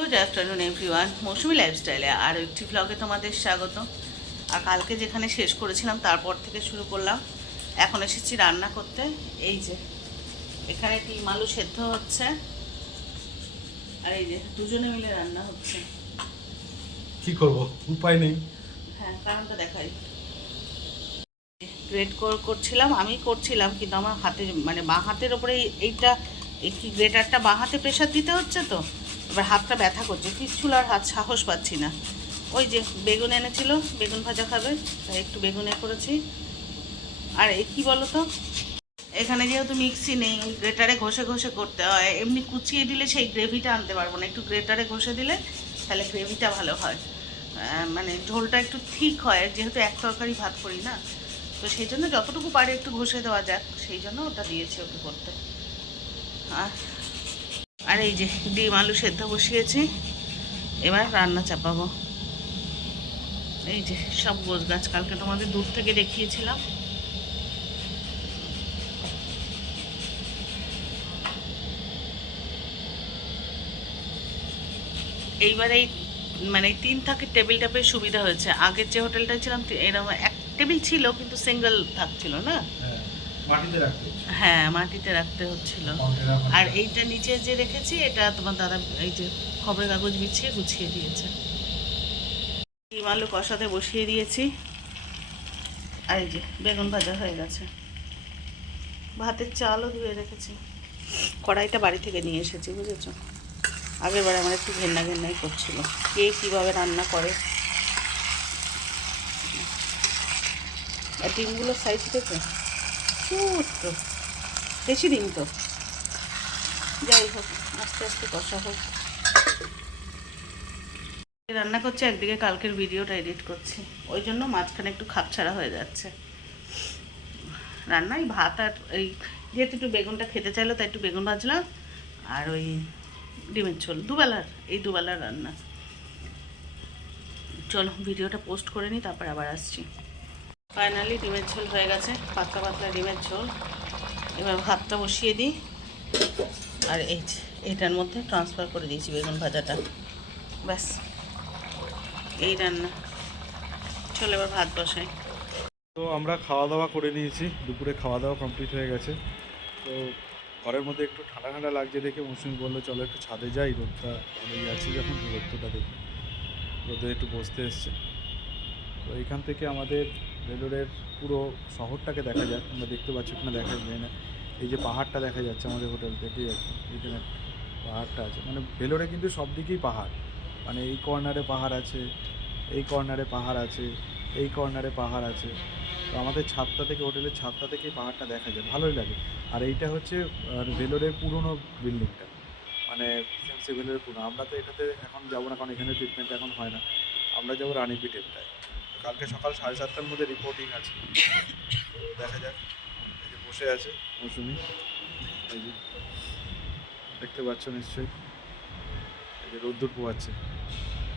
Good afternoon everyone, মৌসুমি লাইফস্টাইলে আরও একটি ব্লগে তোমাদের স্বাগত। আর কালকে যেখানে শেষ করেছিলাম তারপর থেকে শুরু করলাম। এখন এসেছি রান্না করতে। এই যে এখানে ডিম আলু সেদ্ধ হচ্ছে, আর এই যে দুজনে মিলে রান্না হচ্ছে। কি করব, উপায় নেই। হ্যাঁ, কারণটা দেখাই। গ্রেট করছিলাম, আমি করছিলাম, কিন্তু আমার হাতে মানে বাঁ হাতের ওপরে এইটা এই কি গ্রেটারটা বাঁ হাতে প্রেশার দিতে হচ্ছে, তো এবার হাতটা ব্যথা করছে, কিচ্ছু আর হাত সাহস পাচ্ছি না। ওই যে বেগুন এনেছিল, বেগুন ভাজা খাবে, তাই একটু বেগুনে করেছি। আর এই কী বলো তো, এখানে যেহেতু মিক্সি নেই, গ্রেটারে ঘষে ঘষে করতে হয়। এমনি কুচিয়ে দিলে সেই গ্রেভিটা আনতে পারবো না, একটু গ্রেটারে ঘষে দিলে তাহলে গ্রেভিটা ভালো হয়, মানে ঝোলটা একটু ঠিক হয়, যেহেতু এক তরকারি ভাত করি না, তো সেই জন্য যতটুকু পারে একটু ঘষে দেওয়া যাক, সেই জন্য ওটা দিয়েছি ওকে করতে। আর আর এই যে ডিম আলু সেদ্ধ বসিয়েছি, এবার রান্না চাপাবো। এই যে সব গোছ গাছ কালকে তোমাদের দূর থেকে দেখিয়েছিলাম। এইবার এই মানে 3 থাকের টেবিলটা পেয়ে সুবিধা হয়েছে। আগের যে হোটেলটা ছিলাম এরকম এক টেবিল ছিল, কিন্তু সিঙ্গেল থাকছিল না। হ্যাঁ, মাটিতে রাখতে হচ্ছিল। আর এইটা নিচে যে রেখেছি, এটা তোমার দাদা এই যে খবরের কাগজ বিছিয়ে গুছিয়ে দিয়েছে। ডিম আলু কষাতে বসিয়ে দিয়েছি, আর এই যে বেগুন ভাজা হয়ে গেছে। ভাতের চালও ধুয়ে রেখেছি। কড়াইটা বাড়ি থেকে নিয়ে এসেছি, বুঝেছো। আগের বারে আমার একটু ঘেন্না ঘেন্নাই করছিল, কে কীভাবে রান্না করে। আর ডিমগুলোর সাইজ দেখে ছোট্ট, বেশি ডিম তো। যাই হোক, আস্তে আস্তে কষা হোক। রান্না করছে, একদিকে কালকের ভিডিওটা এডিট করছি, ওই জন্য মাঝখানে একটু খাপছাড়া হয়ে যাচ্ছে রান্নায়। ভাত আর এই যেহেতু একটু বেগুনটা খেতে চাইলো, তাই একটু বেগুন ভাজলাম, আর ওই ডিমের ঝোল, দুবেলার রান্না। চলো ভিডিওটা পোস্ট করে নিই, তারপর আবার আসছি। ফাইনালি ডিমের ঝোল হয়ে গেছে, পাতলা পাতলা ডিমের ঝোল। এবার ভাতটা বসিয়ে দিই, আর এইটার মধ্যে ট্রান্সফার করে দিয়েছি বেগুন ভাজাটা, ব্যাস এই রান্না। চলো এবার ভাত বসাই। তো আমরা খাওয়া দাওয়া করে নিয়েছি, দুপুরে খাওয়া দাওয়া কমপ্লিট হয়ে গেছে। তো ঘরের মধ্যে একটু ঠান্ডা ঠান্ডা লাগছে দেখে মৌসুমি বললো চলো একটু ছাদে যাই, রোদটা ভালোই আছে, যখন রোদটা দেখি রোদে একটু বসতে এসছে। তো এখান থেকে আমাদের ভেলোরের পুরো শহরটাকে দেখা যায়, আমরা দেখতে পাচ্ছি ওখানে দেখা যায় না, এই যে পাহাড়টা দেখা যাচ্ছে আমাদের হোটেল থেকে, এখানে পাহাড়টা আছে, মানে ভেলোরে কিন্তু সব দিকেই পাহাড়, মানে এই কর্নারে পাহাড় আছে, এই কর্নারে পাহাড় আছে, এই কর্নারে পাহাড় আছে। তো আমাদের ছাদটা থেকে, হোটেলের ছাদটা থেকেই পাহাড়টা দেখা যায়, ভালোই লাগে। আর এইটা হচ্ছে ভেলোরের পুরনো বিল্ডিংটা, মানে সিএমসি ভেলোরের পুরনো। আমরা তো এটাতে এখন যাবো না, কারণ এখানে ট্রিটমেন্ট এখন হয় না, আমরা যাবো রানীপিঠেরটায়। কালকে সকাল 7:30টার মধ্যে রিপোর্টিং আছে, তো দেখা যাক। এই যে বসে আছে মৌসুমি, এই যে দেখতে পাচ্ছ নিশ্চয়ই, এই যে রোদ্দুর পোহাচ্ছে।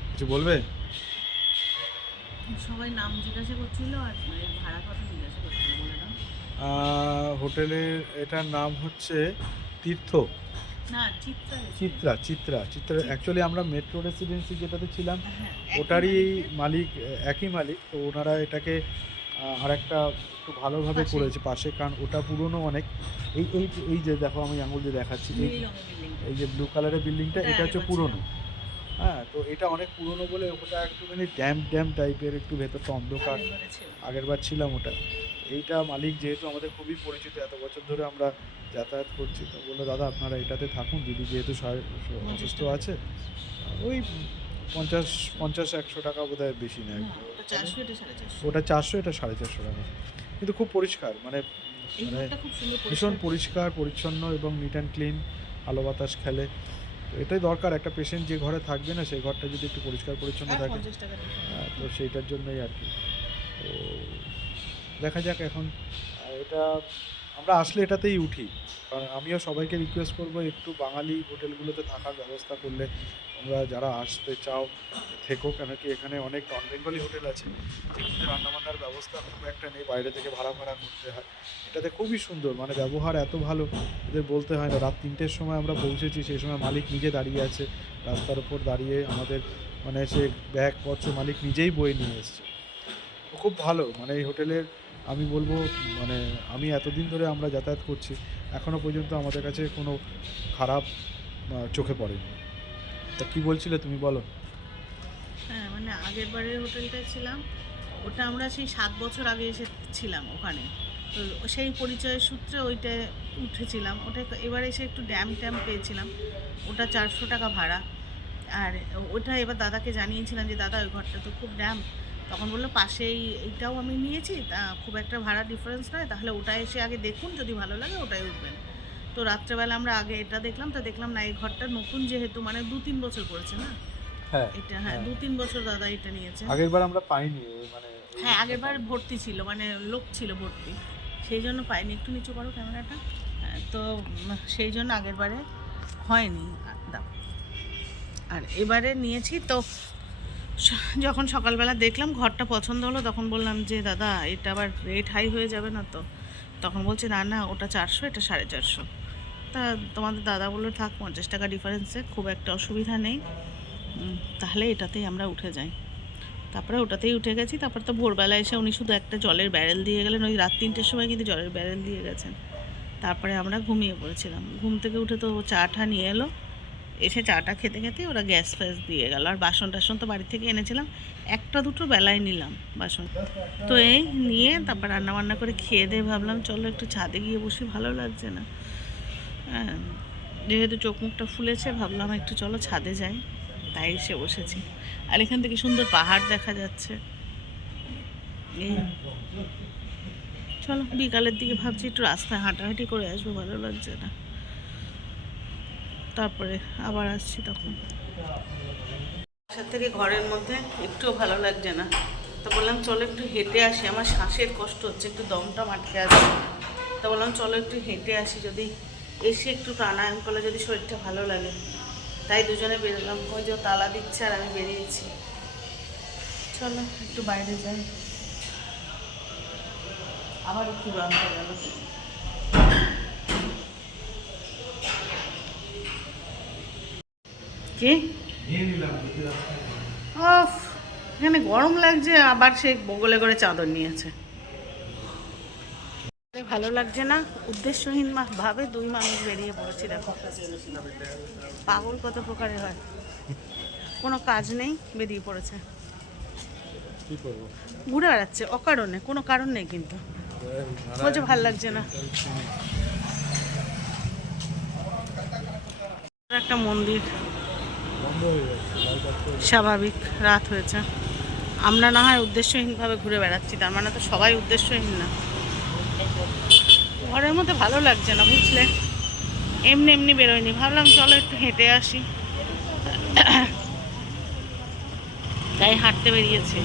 কিছু বলবে? সবাই নাম জিজ্ঞাসা করছিল, আর ভাড়া কথা জিজ্ঞাসা করছিল, বলে দাও। হোটেলের এটার নাম হচ্ছে তীর্থ। না, চিত্রা চিত্রা অ্যাকচুয়ালি আমরা মেট্রো রেসিডেন্সি যেটাতে ছিলাম হ্যাঁ, ওটারই মালিক, একই মালিক। তো ওনারা এটাকে আরেকটা একটু ভালোভাবে করেছে পাশে, কারণ ওটা পুরনো অনেক। এই এই এই যে দেখো, আমি আঙুল দিয়ে দেখাচ্ছি, এই যে ব্লু কালারের বিল্ডিংটা, এটা হচ্ছে পুরনো। হ্যাঁ, তো এটা অনেক পুরনো বলে ওটা একটুখানি ড্যাম টাইপের, একটু ভেতরটা অন্ধকার। আগের বার ছিলাম ওটা। এইটা মালিক যেহেতু আমাদের খুবই পরিচিত, এত বছর ধরে আমরা যাতায়াত করছি, তো বললো দাদা আপনারা এটাতে থাকুন, দিদি যেহেতু অসুস্থ আছে। ওই 50-100 টাকা বোধহয় বেশি নেয়। ওটা 400, এটা 450 টাকা, কিন্তু খুব পরিষ্কার, মানে ভীষণ পরিষ্কার পরিচ্ছন্ন এবং নিট অ্যান্ড ক্লিন, আলো বাতাস খেলে। তো এটাই দরকার, একটা পেশেন্ট যে ঘরে থাকবে না, সেই ঘরটা যদি একটু পরিষ্কার পরিচ্ছন্ন থাকে, তো সেইটার জন্যই আর কি। তো দেখা যাক এখন। এটা আমরা আসলে এটাতেই উঠি। কারণ আমিও সবাইকে রিকোয়েস্ট করবো একটু বাঙালি হোটেলগুলোতে থাকার ব্যবস্থা করলে তোমরা যারা আসতে চাও থেকো, কেন কি এখানে অনেক নন বেঙ্গলি হোটেল আছে যেগুলোতে রান্নাবান্নার ব্যবস্থা খুব একটা নেই, বাইরে থেকে ভাড়া করতে হয়। এটাতে খুবই সুন্দর, মানে ব্যবহার এত ভালো, এদের বলতে হয় না। রাত 3টের সময় আমরা পৌঁছেছি, সেই সময় মালিক নিজে দাঁড়িয়ে আছে রাস্তার উপর দাঁড়িয়ে, আমাদের মানে সে ব্যাগপত্র মালিক নিজেই বয়ে নিয়ে এসছে। তো খুব ভালো, মানে এই হোটেলের আমি বলবো, মানে আমি এতদিন ধরে আমরা যাতায়াত করছি এখনও পর্যন্ত আমাদের কাছে কোনো খারাপ চোখে পড়েনি। তা কী বলছিলে তুমি, বলো। হ্যাঁ, মানে আগের বারের হোটেলটায় ছিলাম, ওটা আমরা সেই 7 বছর আগে এসেছিলাম ওখানে। তো সেই পরিচয়ের সূত্রে ওইটায় উঠেছিলাম। ওটা এবার এসে একটু ড্যাম পেয়েছিলাম, ওটা 400 টাকা ভাড়া। আর ওটা এবার দাদাকে জানিয়েছিলাম যে দাদা ওই ঘরটা তো খুব ড্যাম। তখন বললো পাশেই এইটাও আমি নিয়েছি, তা খুব একটা ভাড়া ডিফারেন্স নয়, তাহলে ওটা এসে আগে দেখুন, যদি ভালো লাগে ওটাই উঠবেন। তো রাত্রেবেলা আমরা আগে এটা দেখলাম, তো দেখলাম না এই ঘরটা নতুন, যেহেতু মানে 2-3 বছর পড়েছে না হ্যাঁ, এটা। হ্যাঁ, 2-3 বছর দাদা এটা নিয়েছে। আগেরবার আমরা পাইনি, মানে হ্যাঁ, আগেরবার ভর্তি ছিল, মানে লোক ছিল ভর্তি, সেই জন্য পাইনি। একটু নিচু করো ক্যামেরাটা। হ্যাঁ, তো সেই জন্য আগেরবারে হয়নি। দাও। আর এবারে নিয়েছি, তো যখন সকালবেলা দেখলাম ঘরটা পছন্দ হলো, তখন বললাম যে দাদা এটা আবার রেট হাই হয়ে যাবে না তো? তখন বলছে না না, ওটা 400, এটা 450। তা তোমাদের দাদা বললো থাক, 50 টাকা ডিফারেন্সে খুব একটা অসুবিধা নেই, তাহলে এটাতেই আমরা উঠে যাই। তারপরে ওটাতেই উঠে গেছি। তারপর তো ভোরবেলা এসে উনি শুধু একটা জলের ব্যারেল দিয়ে গেলেন, ওই রাত 3টের সময় কিন্তু জলের ব্যারেল দিয়ে গেছেন। তারপরে আমরা ঘুমিয়ে পড়েছিলাম। ঘুম থেকে উঠে তো চাটা নিয়ে এলো, এসে চাটা খেতে খেতে ওরা গ্যাস ফ্যাস দিয়ে গেল। আর বাসন টাসন তো বাড়ি থেকে এনেছিলাম, 1-2 বেলায় নিলাম বাসন। তো এই নিয়ে তারপর রান্নাবান্না করে খেয়ে দিয়ে ভাবলাম চলো একটু ছাদে গিয়ে বসি, ভালো লাগছে না। হ্যাঁ, যেহেতু চোখ মুখটা ফুলেছে, ভাবলাম একটু চলো ছাদে যাই, তাই এসে বসেছি। আর এখান থেকে সুন্দর পাহাড় দেখা যাচ্ছে। এই চলো বিকালের দিকে ভাবছি একটু রাস্তায় হাঁটাহাঁটি করে আসবো, ভালো লাগছে না, তারপরে আবার আসছি তখন। বাসার থেকে ঘরের মধ্যে একটুও ভালো লাগছে না, তো বললাম চলো একটু হেঁটে আসি, আমার শ্বাসের কষ্ট হচ্ছে, একটু দমটা আটকে আছে। তো বললাম চলো একটু হেঁটে আসি, যদি এসে একটু প্রাণায়াম করলে যদি শরীরটা ভালো লাগে। তাই দুজনে বেরোলাম, ওই যে তালা দিচ্ছে আর আমি বেরিয়েছি। চলো একটু বাইরে যাই। আবার একটু বানতে গেল। কি অফ, এখানে গরম লাগছে, আবার সে বগলে করে চাদর নিয়েছে। ভালো লাগছে না, উদ্দেশ্যহীন ভাবে 2 মানুষ বেরিয়ে পড়েছি। দেখো পাগল কত প্রকারে হয়, কোনো কাজ নেই, বেরিয়ে পড়েছে, কি করবো, ঘুরে বেড়াচ্ছে অকারণে, কোনো কারণ নেই, কিন্তু বলছে ভাল লাগছে না। একটা মন্দির, বন্ধ হয়ে যাচ্ছে, স্বাভাবিক রাত হয়েছে। আমরা না হয় উদ্দেশ্যহীনভাবে ঘুরে বেড়াচ্ছি, তার মানে তো সবাই উদ্দেশ্যহীন না। ঘরের মধ্যে ভালো লাগছে না বুঝলে, এমনি এমনি বেরোয়নি, ভাবলাম চলো একটু হেঁটে আসি, তাই হাঁটতে বেরিয়েছি।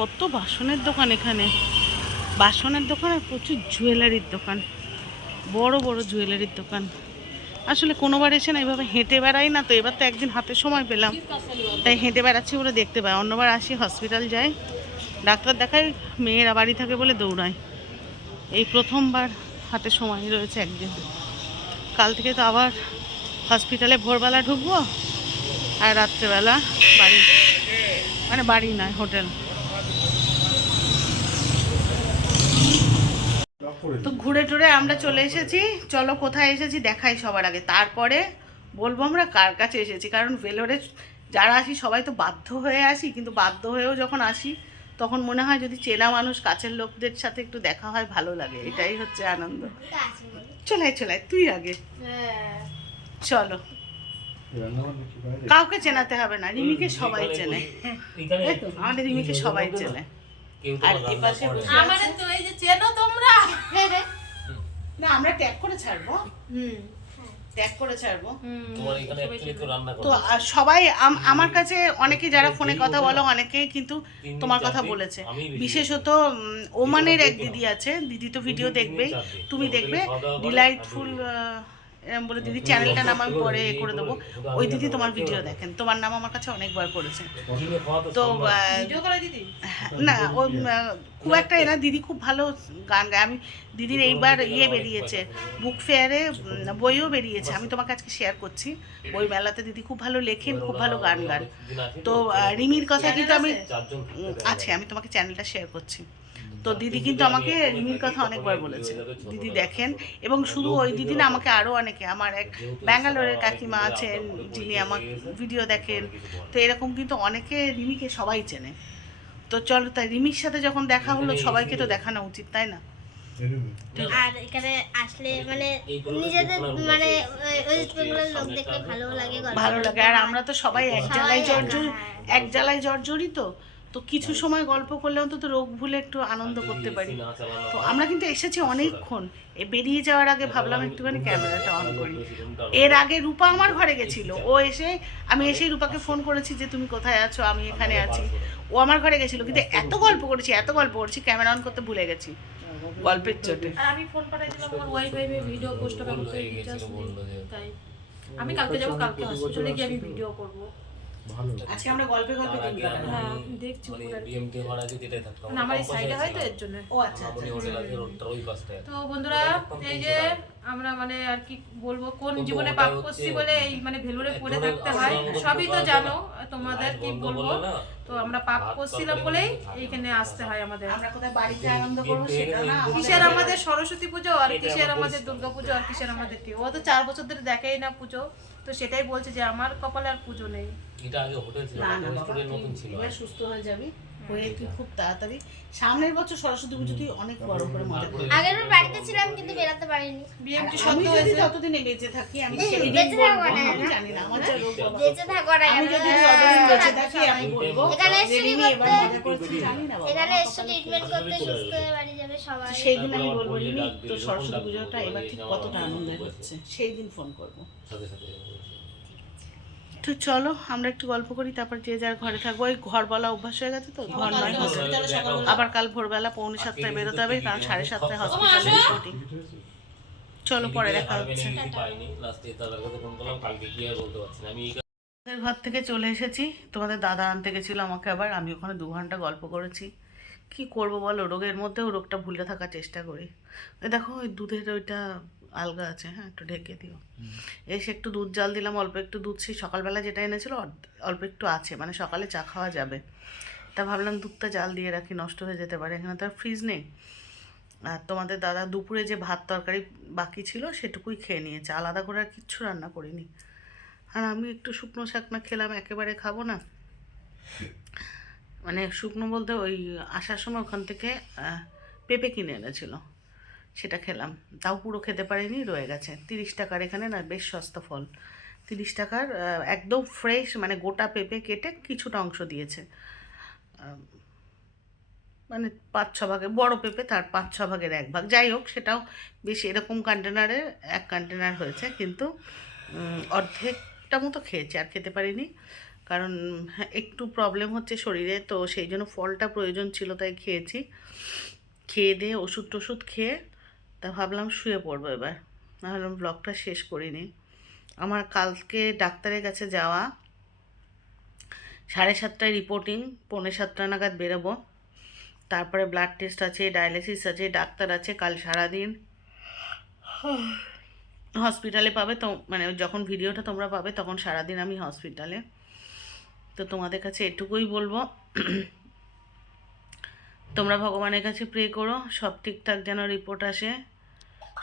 কত বাসনের দোকান এখানে, বাসনের দোকান আর প্রচুর জুয়েলারির দোকান, বড় বড় জুয়েলারির দোকান। আসলে কোনোবার এসে না এভাবে হেঁটে বেড়াই না, তো এবার তো একদিন হাতে সময় পেলাম, তাই হেঁটে বেড়াচ্ছি বলে দেখতে পাই। অন্যবার আসি হসপিটাল যাই, ডাক্তার দেখাই, মেয়েরা বাড়ি থাকে বলে দৌড়াই। এই প্রথমবার হাতে সময় রয়েছে একদিন। কাল থেকে তো আবার হসপিটালে ভোরবেলা ঢুকবো, আর রাত্রেবেলা বাড়ি, মানে বাড়ি নয় হোটেল। তো ঘুরে টুরে আমরা চলে এসেছি। চলো কোথায় এসেছি দেখাই সবার আগে, তারপরে বলবো আমরা কার কাছে এসেছি। কারণ ভেলোরে যারা আসি সবাই তো বাধ্য হয়ে আসি, কিন্তু বাধ্য হয়েও যখন আসি তখন মনে হয় যদি চেনা মানুষ, কাছের লোকদের সাথে একটু দেখা হয়, ভালো লাগে, এটাই হচ্ছে আনন্দ। চলে চলে তুই আগে, চলো। কাউকে চেনাতে হবে না, রিমিকে সবাই চেনে, আমাদের রিমিকে সবাই চেনে। আর এই পাশে আমারে তো এই যে চেনো তোমরা, না আমরা ট্যাগ করে ছাড়বো। ত্যাগ করে ছাড়বো। তোমার এখানে অ্যাকচুয়ালি তো রান্না তো করো সবাই আমার কাছে অনেকে যারা ফোনে কথা বলো অনেকেই কিন্তু তোমার কথা বলেছে। বিশেষত ওমানের এক দিদি আছে, দিদি তো ভিডিও দেখবেই, তুমি দেখবে ডিলাইটফুল এরম বলে দিদি চ্যানেলটা নাম আমি পরে করে দেবো। ওই দিদি তোমার ভিডিও দেখেন, তোমার নাম আমার কাছে অনেকবার করেছে। দিনে খাওয়া তো তো ভিডিও করে দিদি না ও খুব একটা না, দিদি খুব ভালো গান গায়। আমি দিদির এইবার বেরিয়েছে বুক ফেয়ারে, বইও বেরিয়েছে, আমি তোমাকে আজকে শেয়ার করছি। বই মেলাতে দিদি খুব ভালো লেখেন, খুব ভালো গান গান। তো রিমির কথা কিন্তু আমি আছে, আমি তোমাকে চ্যানেলটা শেয়ার করছি। তো দিদি কিন্তু আমাকে রিমির কথা অনেকবার বলেছে, দিদি দেখেন। এবং শুধু ওই দিদি না, আমাকে আরও অনেকে, আমার এক ব্যাঙ্গালোরের কাকিমা আছেন যিনি আমার ভিডিও দেখেন। তো এরকম কিন্তু অনেকে রিমিকে সবাই চেনে। তো চলো, তাই রিমির সাথে যখন দেখা হলো সবাইকে তো দেখানো উচিত, তাই না? আর এখানে আসলে মানে নিজেদের মানে ওয়েস্ট বেঙ্গলের লোক দেখলে ভালো লাগে, ভালো লাগে। আর আমরা তো সবাই এক জ্বালায় জর্জরিত, তো কিছু সময় গল্প করলে অন্তত রোগ ভুলে একটু আনন্দ করতে পারি। তো আমরা কিন্তু এসেছি অনেকক্ষণ, বেরিয়ে যাওয়ার আগে ভাবলাম একটুখানি ক্যামেরাটা অন করি। এর আগে রূপা আমার ঘরে গেছিল, ও এসে আমি এসেই রূপাকে ফোন করেছি যে তুমি কোথায় আছো, আমি এখানে আছি। ও আমার ঘরে গেছিল, কিন্তু এত গল্প করেছি ক্যামেরা অন করতে ভুলে গেছি গল্পের চোটে। আর আমি ফোন পাঠাইছিলাম আমার ওয়াইফাই ভিডিও পোস্ট হবে করতে, তাই আমি কালকে যাবো, কালকে হসপিটালে গিয়ে আমি ভিডিও করব। ভালো। আজকে আমরা গল্পে দিন কাটাবো। হ্যাঁ দেখছি মানে পুরো। বিএমটি হওয়ার আগে যেটাই থাকতাম না আমার এই সাইডে হয় তো এর জন্য। ও আচ্ছা মামনি হোটেল আছে রোডটার ওই পাশটায়। তো বন্ধুরা এই যে আমরা মানে আর কি বলবো, কোন কিন্তু জীবনে ওটাই পাপ হচ্ছে করছি বলে এই মানে ভেলুরে পড়ে একজনের থাকতে হয়, আশ্রম সবই তো করা জানো, যাবে। তোমাদের কি বন্ধ বলবো। বললে না, তো আমরা পাপ ভাত করছিলাম তরকারি বলেই ভালো এইখানে লাগে। আসতে হয় আমাদের। আমরা কোথায় বাড়িতে আনন্দ করবো সেটা না, কিসের আমাদের সরস্বতী পুজো আর এটা কিসের আমার আমাদের পরিষ্কার। দুর্গা পুজো আর কিসের আমাদের কি। ও তো 4 বছর ধরে দেখেই না পুজো, তো সেটাই বলছে যে আমার কপালে আর পুজো নেই। এটা আগে হোটেল ছিল না না, না বাবা, রেস্টুরেন্ট নতুন ছিল। এবার সুস্থ হয়ে যাবি, হয়ে তুই খুব তাড়াতাড়ি সামনের বছর সরস্বতী পুজো তুই অনেক বড় করে মজা করবি। আগের বার বাড়িতে ছিলাম কিন্তু বেরাতে পারিনি। বিএমটি আমি সত্য যদি হয়েছে। ততদিনে বেঁচে থাকি, আমি সেই দিন বেঁচে বলবো, থাকবো না, আমি জানি না আমার যা রোগ বাবা। বেঁচে থাকো না, আমি যদি ততদিন বেঁচে থাকি আমি বলবো এখানে যে এসে রিমি করতে- এবার মজা করছি, জানি না বাবা। এখানে আমার এসে কপালে কি ট্রিটমেন্ট হবে। করতে সুস্থ হয়ে বাড়ি যাবে সবাই। সেই দিন আমি বলবো রিমি তোর সরস্বতী পুজোটা এবার ঠিক কতটা আনন্দের হচ্ছে, সেই দিন ফোন করবো। সাথে সাথে তো চলো আমরা একটু গল্প করি, তারপর যে যার ঘরে থাকবো। ওই ঘর বলা অভ্যাস হয়ে গেছে তো, ঘর নয় হসপিটালে আবার কাল ভোরবেলা 6:45 বেরোতে হবে, কারণ 7:30 হসপিটালে রিপোর্টিং। চলো পরে দেখা হচ্ছে। পাইনি লাস্টে দাদার কথা ফোন করলাম, কালকে কি আর বলতে পারছি না আমি। আমাদের ঘর থেকে চলে এসেছি, তোমাদের দাদা আনতে গেছিলো আমাকে আবার, আমি ওখানে 2 ঘন্টা গল্প করেছি। কি করব বলো, রোগের মধ্যেও রোগটা ভুলে থাকার চেষ্টা করি। ওই দেখো ওই দুধের ওইটা আলগা আছে, হ্যাঁ একটু ঢেকে দিও। এসে একটু দুধ জাল দিলাম, অল্প একটু দুধ সেই সকালবেলা যেটা এনেছিল অল্প একটু আছে, মানে সকালে চা খাওয়া যাবে। তা ভাবলাম দুধটা জাল দিয়ে রাখি, নষ্ট হয়ে যেতে পারে, এখানে তো আর ফ্রিজ নেই। আর তোমাদের দাদা দুপুরে যে ভাত তরকারি বাকি ছিল সেটুকুই খেয়ে নিয়েছে, আলাদা করে আর কিচ্ছু রান্না করিনি। আর আমি একটু শুকনো শাকনা খেলাম, একেবারে খাবো না, মানে শুকনো বলতে ওই আসার সময় ওখান থেকে পেঁপে কিনে এনেছিল, সেটা খেলাম, তাও পুরো খেতে পারিনি, রয়ে গেছে। 30 টাকার, এখানে না বেশ সস্তা ফল, 30 টাকার একদম ফ্রেশ, মানে গোটা পেঁপে কেটে কিছুটা অংশ দিয়েছে, মানে 5-6 ভাগে, বড় পেঁপে তার 5-6 ভাগের 1 ভাগ, যাই হোক সেটাও বেশ এরকম কন্টেনারে 1 কন্টেনার হয়েছে, কিন্তু অর্ধেকটা মতো খেয়েছি, আর খেতে পারিনি, কারণ একটু প্রবলেম হচ্ছে শরীরে, তো সেই জন্য ফলটা প্রয়োজন ছিল, তাই খেয়েছি। খেয়ে দিয়ে ওষুধ টষুধ খেয়ে তা ভাবলাম শুয়ে পড়বো এবার, ভাবলাম ব্লগটা শেষ করিনি। আমার কালকে ডাক্তারের কাছে যাওয়া, 7:30টায় রিপোর্টিং, 6:45 নাগাদ বেরোবো, তারপরে ব্লাড টেস্ট আছে, ডায়ালিসিস আছে, ডাক্তার আছে, কাল সারাদিন হসপিটালে পাবে। তো মানে যখন ভিডিওটা তোমরা পাবে তখন সারাদিন আমি হসপিটালে। তো তোমাদের কাছে এটুকুই বলবো, তোমরা ভগবানের কাছে প্রে করো সব ঠিকঠাক যেন রিপোর্ট আসে,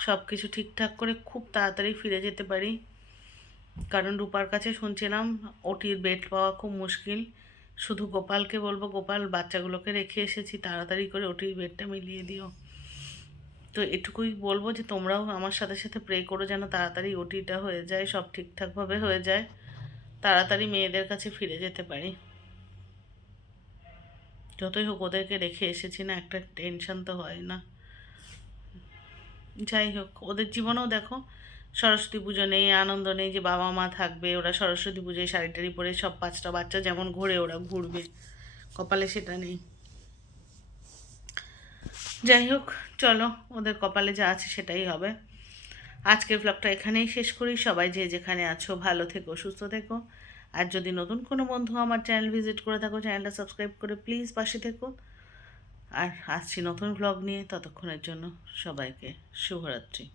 সব কিছু ঠিকঠাক করে খুব তাড়াতাড়ি ফিরে যেতে পারি, কারণ রূপার কাছে শুনছিলাম ওটির বেড পাওয়া খুব মুশকিল। শুধু গোপালকে বলবো, গোপাল বাচ্চাগুলোকে রেখে এসেছি, তাড়াতাড়ি করে ওটির বেডটা মিলিয়ে দিও। তো এটুকুই বলবো যে তোমরাও আমার সাথে সাথে প্রে করো যেন তাড়াতাড়ি ওটিটা হয়ে যায়, সব ঠিকঠাকভাবে হয়ে যায়, তাড়াতাড়ি মেয়েদের কাছে ফিরে যেতে পারি। যতই হোক ওদেরকে রেখে এসেছি না, একটা টেনশন তো হয় না। যাই হোক, ওদের জীবনেও দেখো সরস্বতী পুজো নেই, আনন্দ নেই যে বাবা মা থাকবে, ওরা সরস্বতী পুজোয় শাড়ি টাড়ি পরে সব 5টা বাচ্চা যেমন ঘোরে ওরা ঘুরবে, কপালে সেটা নেই। যাই হোক, চলো, ওদের কপালে যা আছে সেটাই হবে। আজকের ব্লগটা এখানেই শেষ করি। সবাই যে যেখানে আছো ভালো থেকো, সুস্থ থেকো। আর যদি নতুন কোনো বন্ধু আমার চ্যানেল ভিজিট করে থাকো, চ্যানেলটা সাবস্ক্রাইব করে প্লিজ পাশে থেকো। আর আসছি নতুন ব্লগ নিয়ে, ততক্ষণের জন্য সবাইকে শুভরাত্রি।